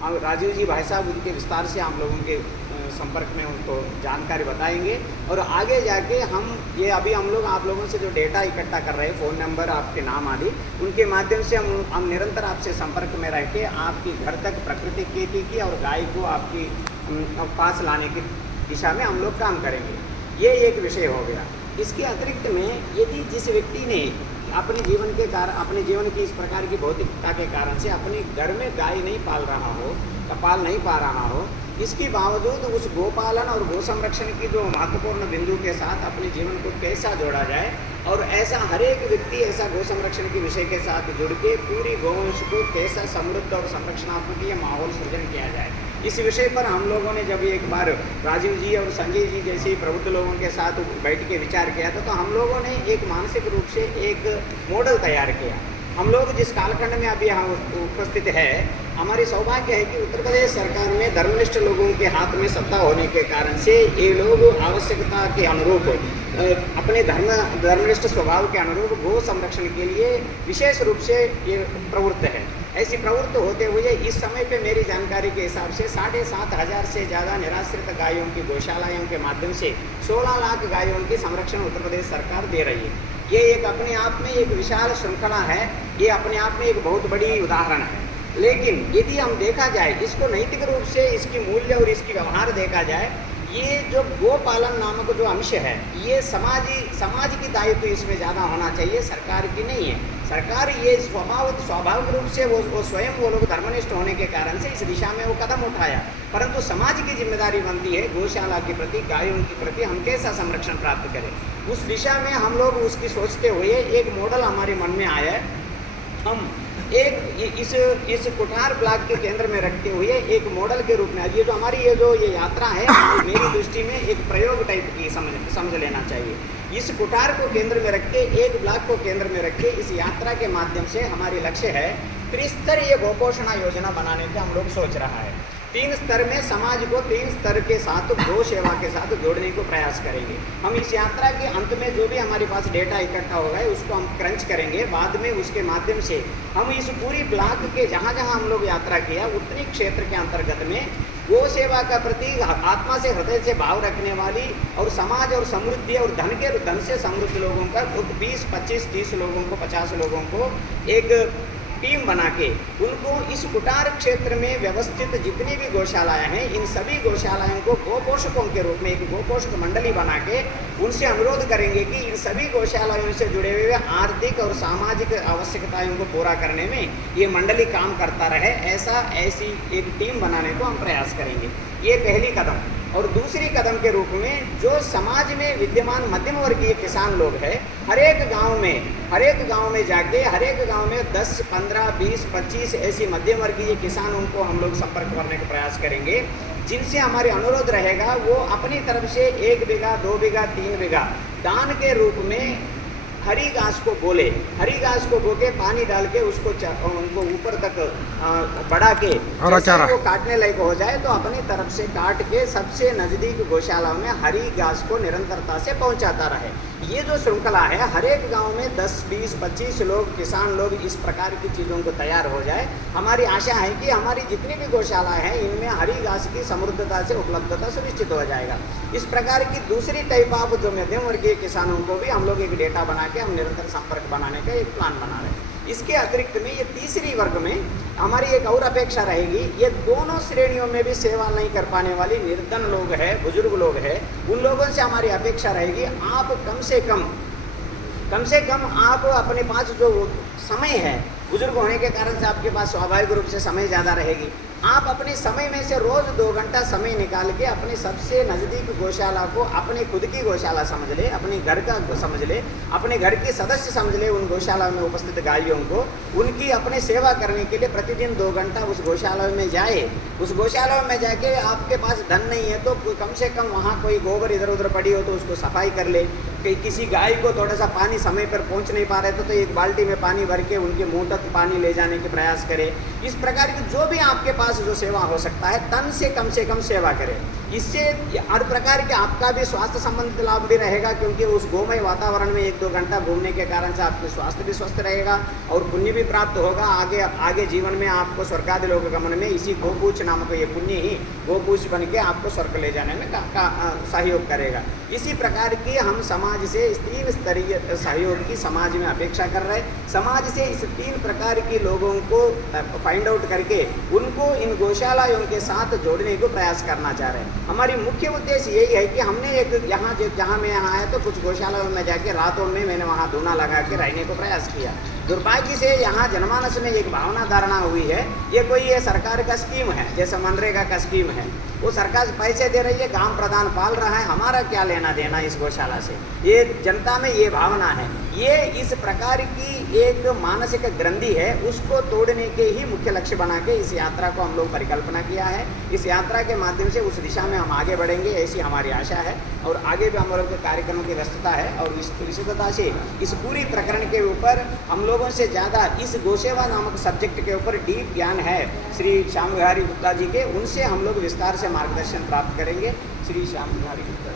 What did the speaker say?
राजीव जी भाई साहब उनके विस्तार से हम लोगों के संपर्क में उनको जानकारी बताएंगे। और आगे जाके हम ये अभी हम लोग आप लोगों से जो डेटा इकट्ठा कर रहे हैं, फ़ोन नंबर, आपके नाम आदि, उनके माध्यम से हम निरंतर आपसे संपर्क में रह के आपकी घर तक प्राकृतिक खेती की और गाय को आपकी पास लाने की दिशा में हम लोग काम करेंगे। ये एक विषय हो गया। इसके अतिरिक्त में यदि जिस व्यक्ति ने अपने जीवन के कारण, अपने जीवन की इस प्रकार की भौतिकता के कारण से अपने घर में गाय नहीं पाल रहा हो, पाल नहीं पा रहा हो, इसके बावजूद उस गोपालन और गो संरक्षण की जो महत्वपूर्ण बिंदु के साथ अपने जीवन को कैसा जोड़ा जाए, और ऐसा हर एक व्यक्ति ऐसा गो संरक्षण के विषय के साथ जुड़ के पूरी गौवंश को कैसा समृद्ध और संरक्षणात्मक ये माहौल सृजन किया जाए, इस विषय पर हम लोगों ने जब एक बार राजीव जी और संजय जी जैसे प्रबुद्ध लोगों के साथ बैठ के विचार किया था, तो हम लोगों ने एक मानसिक रूप से एक मॉडल तैयार किया। हम लोग जिस कालखंड में अभी यहाँ उपस्थित है, हमारी सौभाग्य है कि उत्तर प्रदेश सरकार में धर्मनिष्ठ लोगों के हाथ में सत्ता होने के कारण से ये लोग आवश्यकता के अनुरूप अपने धर्मनिष्ठ स्वभाव के अनुरूप गो संरक्षण के लिए विशेष रूप से ये प्रवृत्त है। ऐसी प्रवृत्त होते हुए इस समय पे मेरी जानकारी के हिसाब से 7,500 से ज़्यादा निराश्रित गायों की गौशालाओं के माध्यम से 16 लाख गायों की संरक्षण उत्तर प्रदेश सरकार दे रही है। ये एक अपने आप में एक विशाल श्रृंखला है, ये अपने आप में एक बहुत बड़ी उदाहरण है। लेकिन यदि हम देखा जाए इसको नैतिक रूप से, इसकी मूल्य और इसकी व्यवहार देखा जाए, ये जो गोपालन नामक जो अंश है, ये समाज की दायित्व इसमें ज़्यादा होना चाहिए, सरकार की नहीं है। सरकार ये स्वाभाविक रूप से वो स्वयं वो लोग धर्मनिष्ठ होने के कारण से इस दिशा में वो कदम उठाया, परंतु समाज की जिम्मेदारी बनती है गौशाला के प्रति, गायों के प्रति हम कैसा संरक्षण प्राप्त करें। उस दिशा में हम लोग उसकी सोचते हुए एक मॉडल हमारे मन में आया है। हम एक इस कुठार ब्लॉक के केंद्र में रखते हुए एक मॉडल के रूप में ये जो हमारी ये यात्रा है, मेरी दृष्टि में एक प्रयोग टाइप की समझ लेना चाहिए। इस कुठार को केंद्र में रख के, एक ब्लॉक को केंद्र में रख के इस यात्रा के माध्यम से हमारी लक्ष्य है त्रिस्तरीय गोपोषणा योजना बनाने का हम लोग सोच रहा है। 3 स्तर में समाज को 3 स्तर के साथ गौ सेवा के साथ जोड़ने को प्रयास करेंगे। हम इस यात्रा के अंत में जो भी हमारे पास डेटा इकट्ठा होगा उसको हम क्रंच करेंगे। बाद में उसके माध्यम से हम इस पूरी ब्लॉक के जहाँ जहाँ हम लोग यात्रा किया उत्तरी क्षेत्र के अंतर्गत में गो सेवा का प्रति आत्मा से, हृदय से भाव रखने वाली और समाज और समृद्धि और धन से समृद्ध लोगों का 20, 25, 30 लोगों को, 50 लोगों को एक टीम बना के उनको इस कुठार क्षेत्र में व्यवस्थित जितनी भी गौशालाएं हैं, इन सभी गौशालाओं को गोपोषकों के रूप में एक गोपोषक मंडली बना के उनसे अनुरोध करेंगे कि इन सभी गौशालाओं से जुड़े हुए आर्थिक और सामाजिक आवश्यकताओं को पूरा करने में ये मंडली काम करता रहे, ऐसी एक टीम बनाने को हम प्रयास करेंगे। ये पहली कदम। और दूसरी कदम के रूप में जो समाज में विद्यमान मध्यम वर्गीय किसान लोग हैं, हर एक गांव में जाके हर एक गांव में 10, 15, 20, 25 ऐसी मध्यम वर्गीय किसानों को हम लोग संपर्क करने का प्रयास करेंगे, जिनसे हमारे अनुरोध रहेगा वो अपनी तरफ से 1 बीघा, 2 बीघा, 3 बीघा दान के रूप में हरी घास को बो के पानी डाल के उसको उनको ऊपर तक बढ़ा के वो काटने लायक हो जाए तो अपनी तरफ से काट के सबसे नज़दीक गौशाला में हरी घास को निरंतरता से पहुंचाता रहे। ये जो श्रृंखला है, हर एक गांव में 10, 20, 25 लोग, किसान लोग इस प्रकार की चीज़ों को तैयार हो जाए। हमारी आशा है कि हमारी जितनी भी गौशालाएँ हैं इनमें हरी घास की समृद्धता से उपलब्धता सुनिश्चित हो जाएगा। इस प्रकार की दूसरी टाइप ऑफ जो मध्यम वर्गीय किसानों को भी हम लोग एक डेटा बना के हम निरंतर संपर्क बनाने का एक प्लान बना रहे हैं। इसके अतिरिक्त में ये तीसरी वर्ग में हमारी एक और अपेक्षा रहेगी, ये दोनों श्रेणियों में भी सेवा नहीं कर पाने वाली निर्धन लोग हैं, बुजुर्ग लोग हैं, उन लोगों से हमारी अपेक्षा रहेगी आप कम से कम आप अपने पास जो समय है, बुजुर्ग होने के कारण से आपके पास स्वाभाविक रूप से समय ज़्यादा रहेगी, आप अपने समय में से रोज़ 2 घंटा समय निकाल के अपने सबसे नज़दीक गौशाला को अपनी खुद की गौशाला समझ ले, अपने घर का समझ ले, अपने घर के सदस्य समझ ले, उन गौशाला में उपस्थित गायों को उनकी अपने सेवा करने के लिए प्रतिदिन 2 घंटा उस गौशाला में जाए। उस गौशाला में जाके आपके पास धन नहीं है तो कम से कम वहाँ कोई गोबर इधर उधर पड़ी हो तो उसको सफाई कर ले। कि किसी गाय को थोड़ा सा पानी समय पर पहुँच नहीं पा रहे तो एक बाल्टी में पानी भर के उनके मुँह तक तक पानी ले जाने के प्रयास करें। इस प्रकार की जो भी आपके पास जो सेवा हो सकता है, तन से कम सेवा करें। इससे हर प्रकार के आपका भी स्वास्थ्य संबंधित लाभ भी रहेगा, क्योंकि उस गोमय वातावरण में 1-2 घंटा घूमने के कारण से आपके स्वास्थ्य भी स्वस्थ रहेगा और पुण्य भी प्राप्त होगा। आगे जीवन में आपको स्वर्गादि लोक गमन में इसी गोपूछ नामक ये पुण्य ही गोपूछ बन के आपको स्वर्ग ले जाने में सहयोग करेगा। इसी प्रकार की हम समाज से इस 3 स्तरीय सहयोग की समाज में अपेक्षा कर रहे हैं। समाज से इस 3 प्रकार की लोगों को फाइंड आउट करके उनको इन गौशालाओं के साथ जोड़ने को प्रयास करना चाह रहे हैं। हमारी मुख्य उद्देश्य यही है कि हमने एक जहाँ मैं यहाँ आया तो कुछ गौशालाओं में जाके रातों में मैंने वहाँ धूना लगा के रहने को प्रयास किया। दुर्भाग्य से यहाँ जनमानस में एक भावना धारणा हुई है ये सरकार का स्कीम है, जैसे मनरेगा का स्कीम है, वो सरकार पैसे दे रही है, गांव प्रधान पाल रहा है, हमारा क्या लेना देना इस गौशाला से, ये जनता में ये भावना है। ये इस प्रकार की एक मानसिक ग्रंथि है, उसको तोड़ने के ही मुख्य लक्ष्य बना के इस यात्रा को हम लोग परिकल्पना किया है। इस यात्रा के माध्यम से उस दिशा में हम आगे बढ़ेंगे, ऐसी हमारी आशा है। और आगे भी हम लोग के कार्यक्रमों की व्यस्तता है और इस विशेषता से इस पूरी प्रकरण के ऊपर हम लोगों से ज़्यादा इस गोसेवा नामक सब्जेक्ट के ऊपर डीप ज्ञान है श्री श्याम बिहारी गुप्ता जी के, उनसे हम लोग विस्तार से मार्गदर्शन प्राप्त करेंगे। श्री श्याम बिहारी गुप्ता।